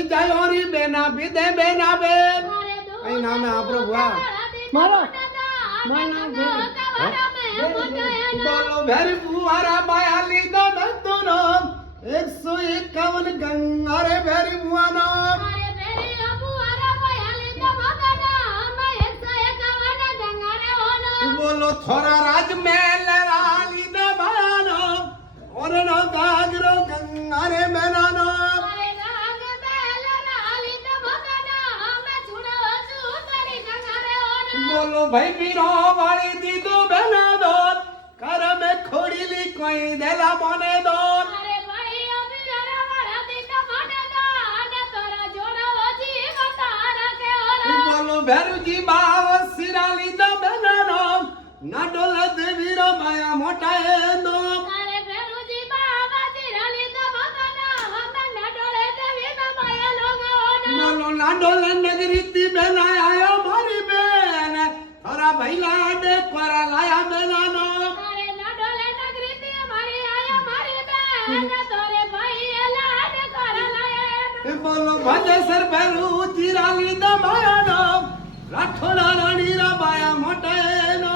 होई जाय होरी बेना बिदे बेना बेन कई नाम है आपरो बुआ मारो माना बोलो भेरी बुआरा माया लीदा नतुनो 151 गंगारे भेरी बुआ नाम बोलो थोड़ा राज में लराली दबानो और नो गागरो गंगारे मेनानो बोलो भाई पीरो वाली दीदो बना दो कर में खोड़ी ली कोई देला बने दो बोलो भैरू जी बाव सिराली दबनानो ना डोला देवीरो माया मोटा है दो बोलो ना डोला नगरीती बना आयो मारी बेन थोड़ा भैला दे कोरा लाया बेनानो बोलो भजे सर भैरू जिराली दबायानो राठोड़ा रानी रा बाया मोटा है नो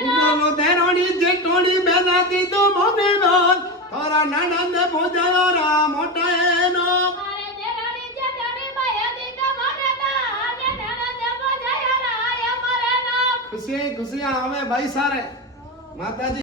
बोलो देरोनी जेटोनी बेना दी तो मोने दो थोड़ा ननंद भोजायो रा मोटा है नो खुशी खुशियां हमें भाई सारे माताजी